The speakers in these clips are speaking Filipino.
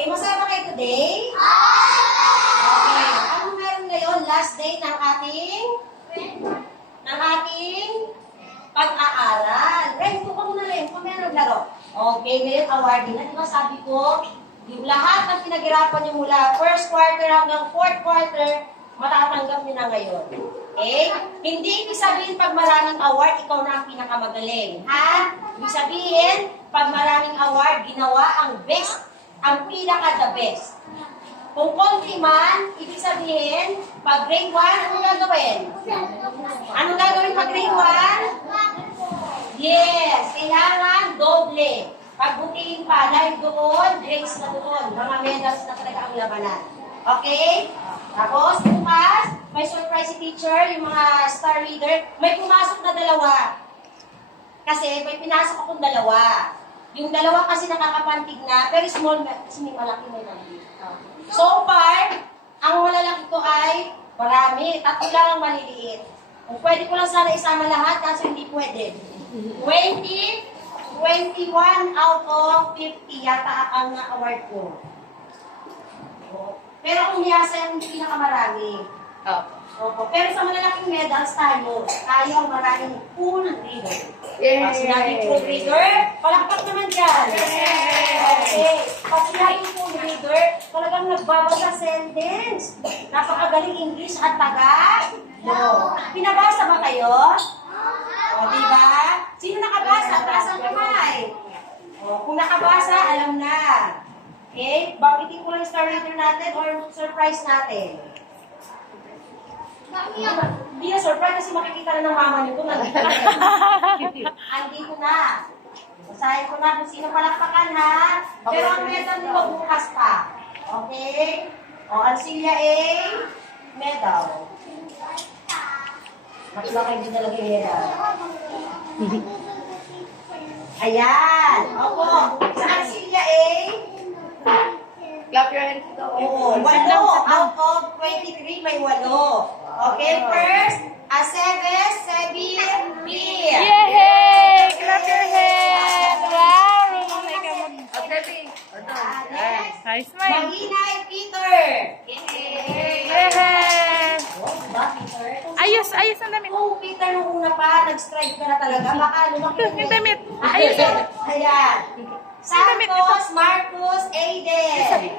Okay, masaya ba kayo today? Okay. Ano meron ngayon? Last day ng ating pag-aaral. Ren, tuka mo na rin. Kung meron laro. Okay, ngayon awarding na. Diba sabi ko, yung lahat ng pinaghirapan nyo mula first quarter hanggang fourth quarter, matatanggap nyo na ngayon. Okay? Hindi ibig sabihin pag maraming award, ikaw na ang pinakamagaling. Ha? Ibig sabihin, pag maraming award, ginawa ang best. Ang pinaka-the best. Kung konti man, ibig sabihin, pag grade 1, anong gagawin? Anong gagawin pag grade 1? Yes, kailangan doble. Pagbutihin pa, dahil doon, grades na doon. Mga medals na talaga ang labanan. Okay? Tapos, bukas, may surprise si teacher, yung mga star reader, may pumasok na dalawa. Kasi may pinasok akong dalawa. Yung dalawa kasi nakakapantig na, pero small, kasi may malaki may maliit. So far, ang malalaki ko ay marami. 3 lang ang maliliit. Kung pwede ko lang sana isama lahat, kaso hindi pwede. 21 out of 50 yata ang award ko. Pero kung niyasa yung pinakamarami. Opo. Pero sa malalaking medals tayo ang maraming full reader. Pag sinabing full reader, palakpak naman dyan. Okay. Pag sinabing full reader, talagang nagbabasa sentence. Napakagaling English at Tagalog. Pinabasa ba kayo? O, diba? Sino nakabasa? Taas ang kamay. O, kung nakabasa, alam na. Okay? Bakitin ko lang star reader natin or surprise natin. Hindi na surprise kasi makikita na ng mama niyo kung nandito na. Basahin ko na kung sino palakpakan, ha? Pero ang medal nyo bukas pa. Okay? O, Arcilia A, medal. Nakila kayo din talaga yung medal. Ayan. Opo. Sa Arcilia A, Clap your hands. oo, 8 out of 23 may 8. Okay, first, Aceves, Sebir, Beer. Yay! Clap your hands! Wow! Next, Hi, smile! Maginay, Peter. Yay! Oh, diba, Peter? Ayos ang damit. Oh, Peter, nung una pa, nag-strive ka na talaga. Baka lumaki Yung damit. Ayos ang... Ayan. Santos, Marcos, Aiden.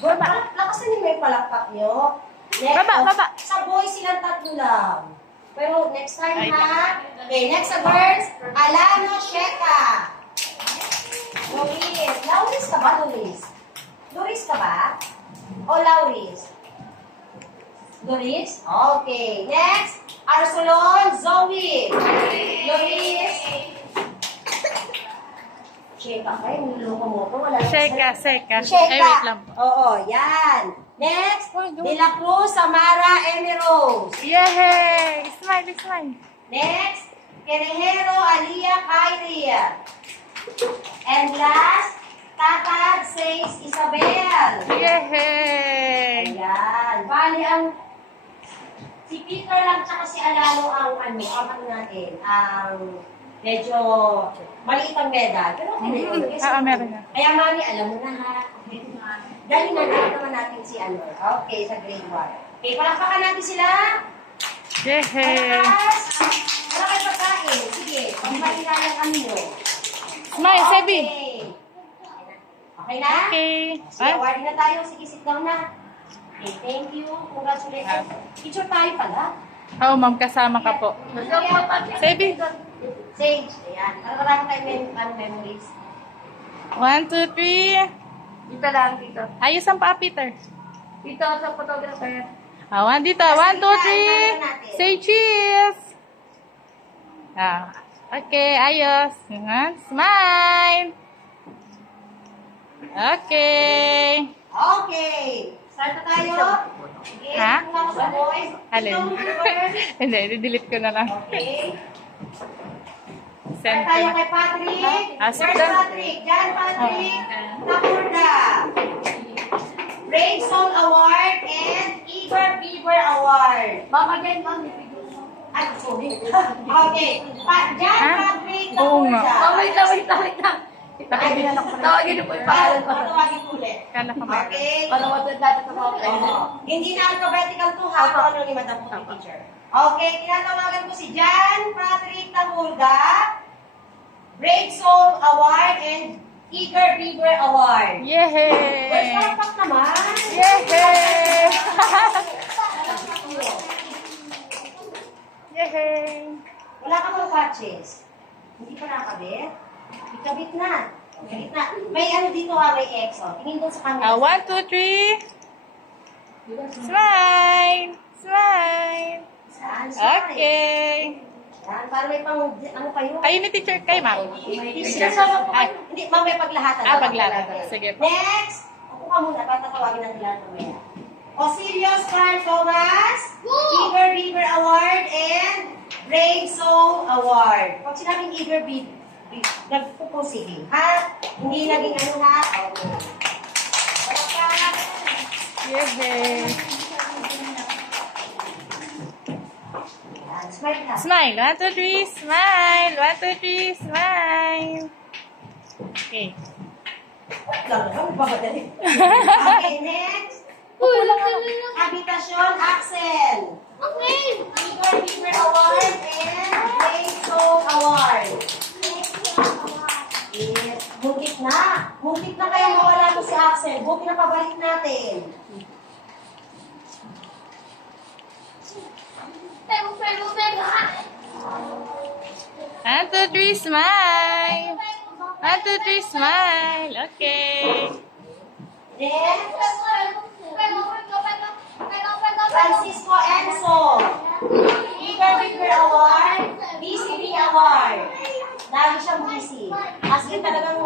Good, lakasan niyo may palakpak niyo. Next, Baba. Sa boys, silang 3 lang. Pero next time, ha? Okay, next sa girls, Alana Sheka. Loris. Lauris ka ba, Loris? Loris ka ba? O Lauris? Loris? Okay. Next, Arsolon, Zoe. Loris. Sheka kayo, niloko mo ko. Sheka. Sheka. Ay, wait lang. Oo, yan. Next, De La Cruz, Samara, Emerose. Yay! Smile. Next, Querejero, Alia, Kyria. And last, Tatad, says Isabel. Yay! Ayan. Bali, si Peter lang tsaka si Alano ang natin, ang medyo maliit ang medal. Pero okay na yun. Meron na. Kaya mami, alam mo na ha. Dahil naman natin si Okay, sa grade 1. Okay, palakpakan natin sila. Yay! Palakas. Wala kayo pagkain. Sige, pagpahinayang kami nyo. Smile, Sebi. Okay na? Okay. Sige, awarding na tayo. Sige, sit down na. Okay, thank you. Congratulations. Picture tayo pala. Oo, ma'am, kasama ka po. Sebi. Sage. Ayan. Marami tayong memories. 1, 2, 3. Dito lang, dito. Ayos ang paa, Peter. Dito sa photographer. Dito. 1, 2, 3. Say cheese. Okay, ayos. Smile. Okay. Okay. Start na tayo. Sige, Ha? kung ako sa boys. Alin? Hindi, i-delete ko na lang. Okay. Send Start ko tayo na. kay Patrick. Sit First down. Patrick. Jan Patrick. Napurda. Brave Soul Award and Igor Bieber Award. Mama din, ma'am. Ay, sorry. Okay. Jan Ha? Patrick Oo nga. Napurda. Wait lang. Tawagin niyo po yung pangalan ko. Tawagin ko ulit. Kana ka ba? Okay. Para matod natin sa mga friend. Hindi na alphabetical to ha, kung ano ni Madam Teacher. Okay, tinatawagan ko si Jan Patrick Tahulga, Brave Soul Award, and Eager Beaver Award. Yehey! Where's Parapak naman? Yehey! Yehey! Wala ka mga patches. Hindi pa nakabit? Ikabit na. Ikabit na. May ano dito ha, may X. Oh. Tingin doon sa camera. 1, 2, 3. Smile! Smile! Saan? Saan? Okay. Yan, para may pang, ano kayo? Kayo ni teacher, kayo ma'am. Sinasama po kayo. Hindi, mamaya paglahatan. Paglala. Sige po. Next! Ako ka muna, patatawagin natin lahat mamaya. Osilios Clark Thomas, Eager Beaver Award, and Brave Soul Award. Pag sinabing Eager Beaver, nagpupusige, ha? Hindi naging ano ha? Okay. Palakpak. Yehey! Yan, smile ka. Smile! 1, 2, 3, smile! 1, 2, 3, smile! Okay. Talaga, magpapadali. Okay, next. Habitasyon, Axel. Eager Beaver Award and Brave Soul Award. Yes, mungkit na. Mungkit na kaya mawala to si Axel. Buti na pabalik natin. One, two, three, smile! 1, 2, 3, smile! Okay. Next, Francisco Enzo. Eager Beaver Award, BCB Award. Lagi siyang busy. As in talagang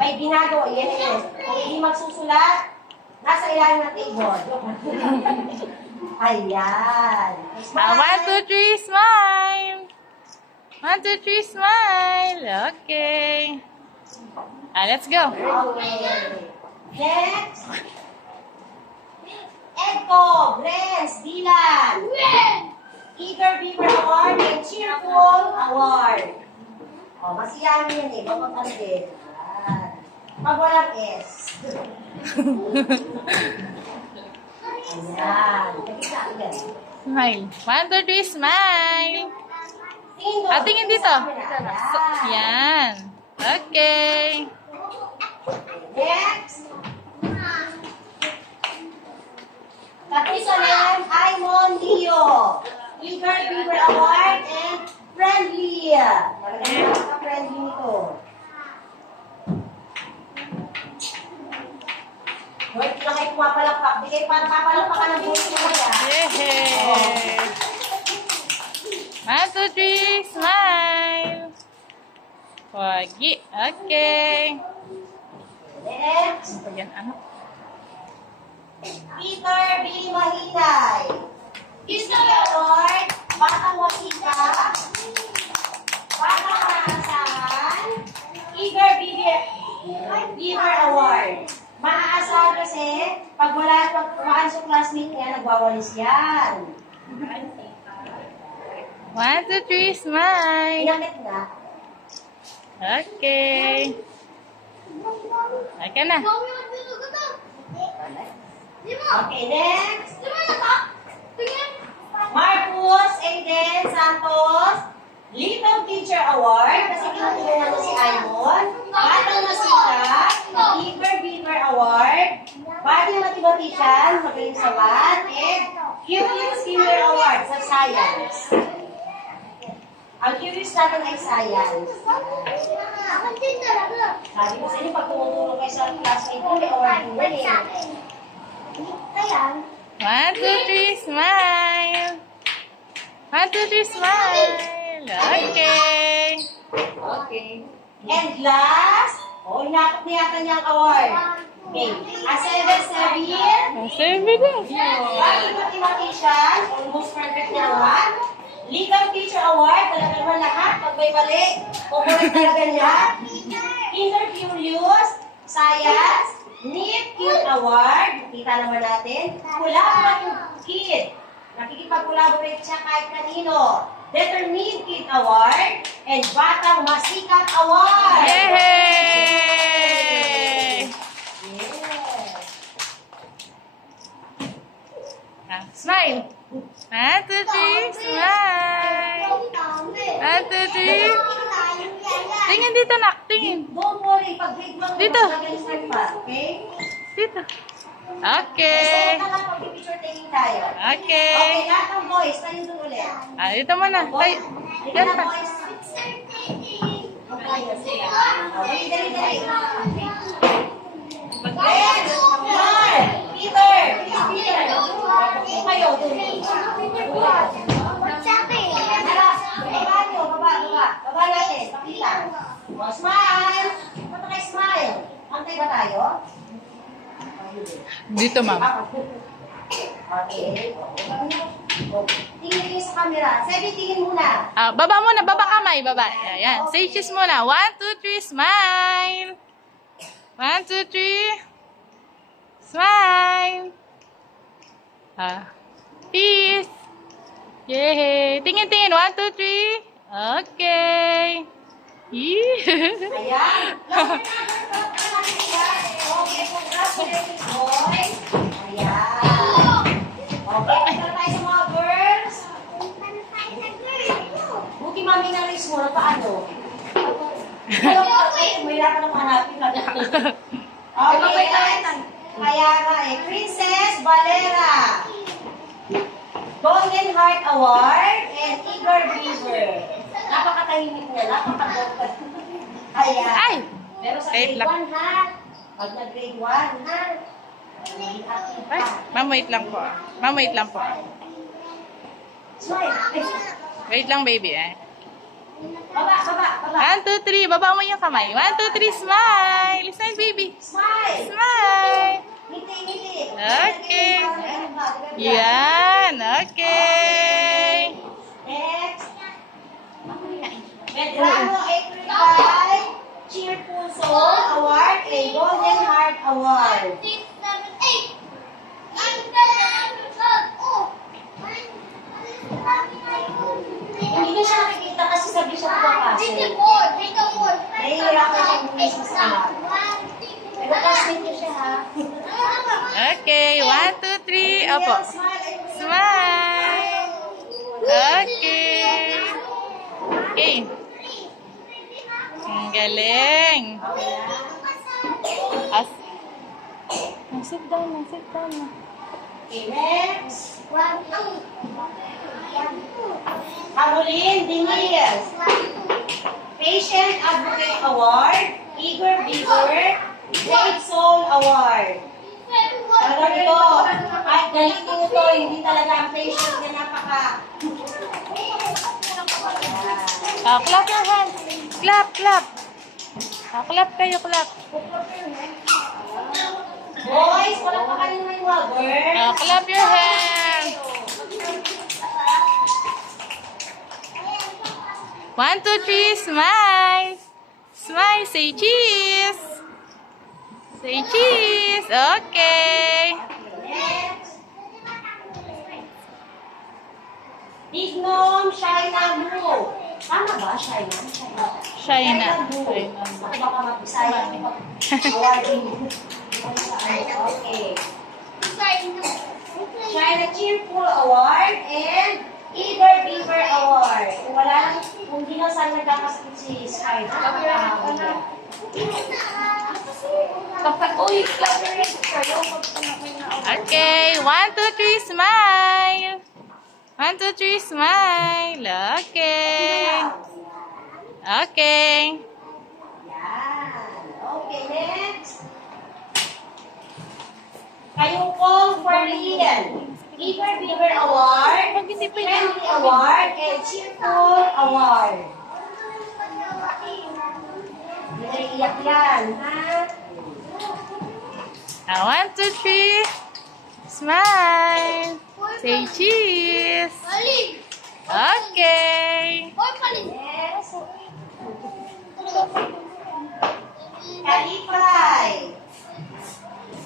may ginagawa. Yan eh. Kung hindi magsusulat, nasa ilalim ng table. Ayan. 1, 2, 3, smile! 1, 2, 3, smile! Okay. Let's go. Okay. Next. Edco, Bless, Dylan. Eager Beaver Award and Cheerful Award. Oh, masiyahan yun eh. Bawag ano din. Ayan. Pag walang S. Ayan. Nakita ko yan. Smile. 1, 2, 3, smile! Tingin doon. Tingin dito. Ayan. Yan. Okay. Next. Katisanem, Aimon Leo. Eager Beaver Award and Friendly. Talagang napaka-friendly nito. Hoy, hindi na kayo pumapalakpak. Hindi kayo papalakpakan ng buhay mo kaya. Yehey! 1, 2, 3, smile! Wagi. Okay. Next. Ayan, ano? Peter B. Mahinay. History Award, Batang Wasika, Batang Maasahan, Eager Beaver Award. Maaasahan kasi, pag wala at pag kumaan sa classmate niya, nagwawalis yan. 1, 2, 3, smile! Inakit na. Okay. Okay na. Okay, next. Marcus Aiden Santos, Little Teacher Award, kasi tinutulungan mo si Aimon. Batang Masika, Eager Beaver Award, Batang Mathematician, magaling sa math, and Curious Beaver Award sa Science. Ang curious natin ay Science. Sabi ko sa inyo, pag tumutulong kayo sa classmate ko, may award din yan eh. Kaya, 1, 2, 3, smile! 1, 2, 3, smile! Okay. Okay. and last, inakot na yata niya ang award. Okay. Aseves Seville, Sabi na. Batang Mathematician, almost perfect na naman. Legal Teacher Award, talaga naman lahat, pag may mali, kukulit talaga niya. Intercurious, Science, Neat Cute Award, kita naman natin. Collaborative Kid, nakikipag-collaborate siya kahit kanino. Determined Kid Award, and Batang Masikat Award. Yay! Yes. Smile. 1, 2, 3, smile. 1, 2, 3. Tingin dito, nak. Tingin. Don't worry, pag grade 1 Dito. okay? Dito. Okay. Okay. na lang pag-picture taking tayo. Okay. Okay, lahat ng boys, tayo doon ulit. Dito muna. Ay, Halika yan na, pa. boys. Okay, dali, dali. Ben, Mar, Peter, Peter. Kayo, doon. Baba nyo, baba natin, pakita. Smile. Ba't kayo smile? Antay ba tayo? Dito, ma'am. Okay. Tingin sa camera. Sabi, tingin muna. Baba muna. Baba kamay. Baba. Ayan. Say cheese muna. 1, 2, 3, smile. 1, 2, 3. Smile. Peace. Yay. Tingin. 1, 2, 3. Okay. Ayan. Okay, congratulations, boys. Ayan. Okay, kita tayo sa mga girls. Buti mami na race mo na paano? May lahat na mahanapin na. Okay, kaya nga eh. Princess Valera. Golden Heart Award and Igor Beaver. Napakatahimik niya, napakadokad. Ayan. Ay! Pero sa Wait grade lang. 1 ha. Pag nag-grade 1 ha. Ay, ma'am, wait lang po. Ma'am, wait lang po. Smile. Wait lang, baby. Baba. 1, 2, 3. Baba mo yung kamay. 1, 2, 3. Smile. Smile, baby. Smile. Smile. Ngiti. Okay. Yan. Okay. Next. Veterano April Cheerful Soul Award and Golden Heart Award. Hindi na siya nakikita kasi sabi siya pumapasok. Nahihirapan siya bumis sa sama. Pero classmate niyo siya ha. Okay. 1, 2, 3. Opo. Smile. Okay. Okay. Ang galing. Sit down na. Okay, next. Caroline Diniz. Patient Advocate Award. Igor Beaver. Great Soul Award. Talaga ito. Kahit ganito ito, hindi talaga ang patient na napaka... Clap your hands. Clap. Clap kayo, clap. Boys, wala pa kayo na yung mga girls. Clap your hands. 1, 2, 3, smile. Smile, say cheese. Say cheese. Okay. Next. Dignom Shaina Blue. Tama ba, Shaina? Shaina. Blue. Ako baka mag-Bisaya. Awarding. Okay. Shaina Cheerful Award and Igor Beaver Award. Kung di lang saan nagkakasakit si Shaina, kapahapon niya. Okay. 1, 2, 3, smile. 1, 2, 3, smile. Okay. Okay. Yan. Okay, next. Kayukong Farlian. Igor Beaver Award, Friendly Award, and Cheerful Award. Hindi na iiyak yan, ha? 1, 2, 3. Smile. Say cheese. Okay. Yes. Kalipray.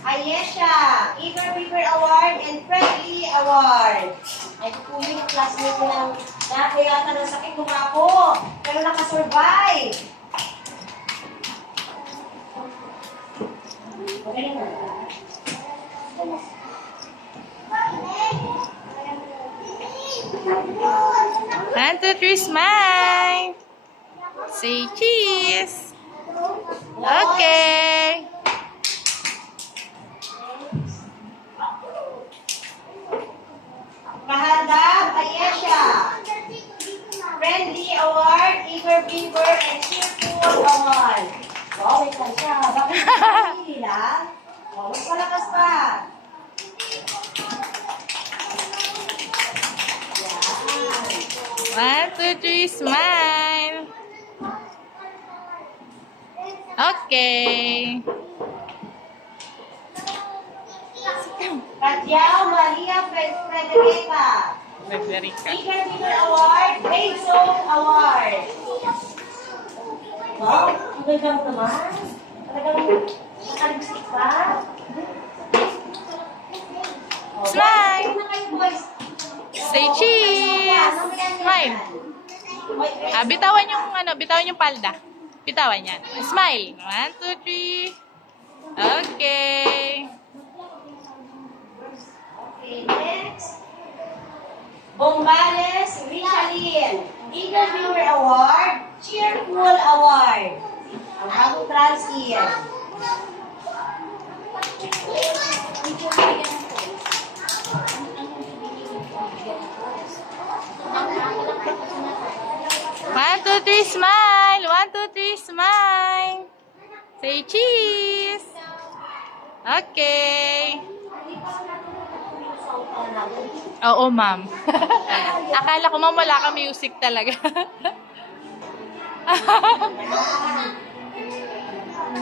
Ayesha. Igor Beaver Award and Friendly Award. Ay, po yung classmate ng Nakayata ng sakit kumako. Pero nakasurvive. Okay na. 1, 2, 3, smile. Say cheese. Okay. Kahandam, Ayesha. Friendly award, eager beaver, and cheerful award. Wow, may siya. Bakit hindi lang? Wow, mas malakas pa. One, two, three, smile. Okay. Kadyao Maria Frederica. Frederica. Eager Beaver Award, Brave Soul Award. Wow, ang ganda mo naman. Talagang nakaligsik pa. Smile. Ano kayo, boys? Say cheese. Smile. Bitawan yung palda. Bitawan yan. Smile. 1, 2, 3. Okay. Okay, next. Bombales Richalin. Eager Viewer Award, Cheerful Award. Ang bagong trans year. One, two, three, smile. 1, 2, 3, smile. Say cheese. Okay. Oo, ma'am. Akala ko, ma'am, wala ka music talaga.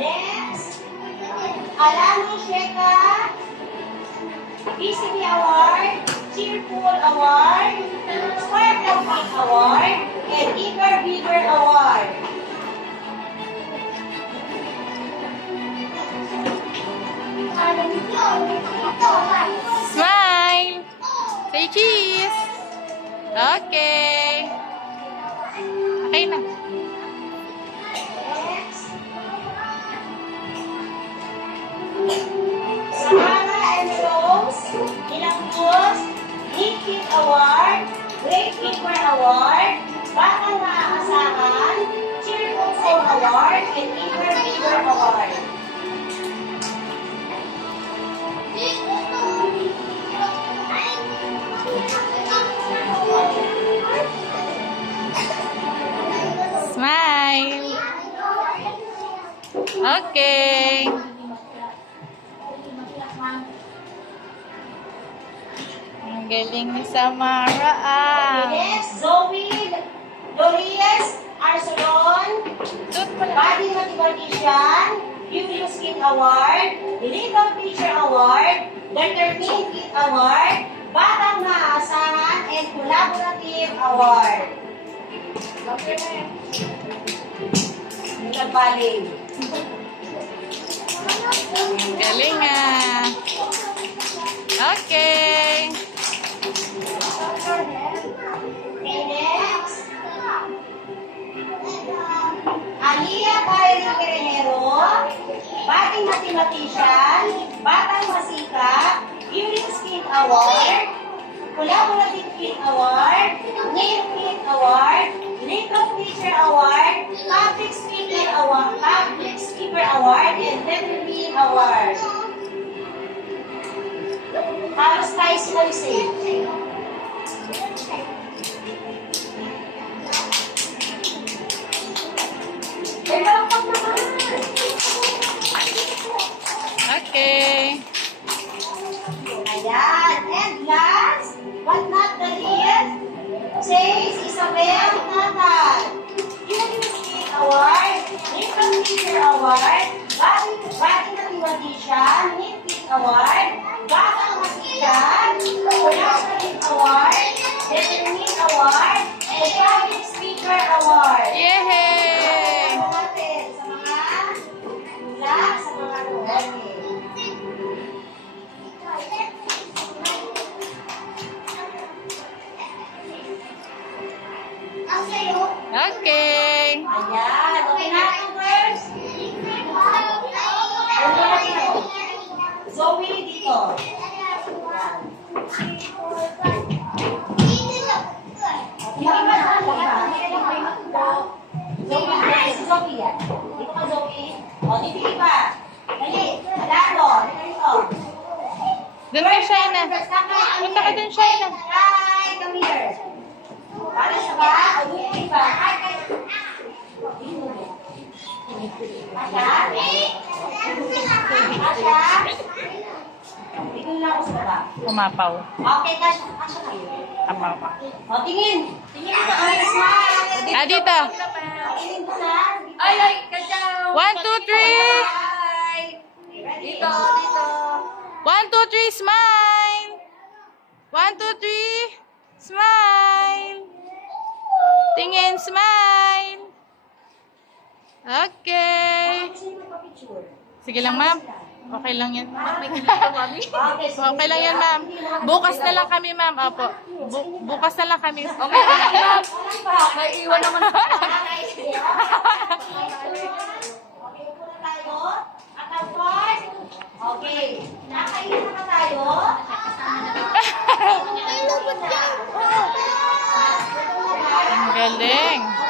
Next. Alano Sheka. PCB Award, Cheerful Award, Spark of Week Award, and Eager Beaver Award. Smile. Say cheese. Okay. Okay na. Next. Samara and Rose, Ilangpos, Nick Kid Award, Great Keeper Award, Batang Maaasahan, Cheerful Soul Award, and Eager Beaver Award. Smile. Okay. Ang galing ni Samara. Next, Zoe Dorias Arcelon, Body Motivation, Beauty Skin Award, Legal Teacher Award, Determined Kid Award, Batang Maaasahan, and Collaborative Award. Yung nagbaling. Ang galing ah. Okay. Okay, next. Alia Karen Guerrero, Bating Mathematician, Batang Masika, Beauty Skin Award, Collaborative Kid Award, Nail Kid Award, Legal Teacher Award, Public Speaker Award, and Determined Award. Halos tayo sila same. Okay. Ayan. And last, but not the least, says Isabel Natal. Beauty Skin Award, Legal Teacher Award, Bating Mathematician, Nick Kid Award, Batang Masika, Collaborative Award, Determined Award, and Public Speaker Award. Yay! Sa natin, sa mga mula sa mga robote. Sige pa. Dali. Lalo. Dito. Doon ka, Shaina. Punta ka dun, Shaina. Hi, come here. Para sa ba? Uy ba? Ay, ay. Asya? Asya? Ito lang ako sa baba. Pumapaw. Okay, Asya. Asya kayo. Pumapaw. O, tingin. Tingin mo. Ay, smile. Ah, dito. Tingin mo na. Ay, ay, kajaw. 1, 2, 3. Hi. Dito, dito. 1, 2, 3, smile! 1, 2, 3, smile! Tingin, smile! Okay. Sige lang, ma'am. Okay lang yan. Okay lang yan, ma'am. Bukas na lang kami, ma'am. Opo. Bukas na lang kami. Okay, ma'am. May iwan naman.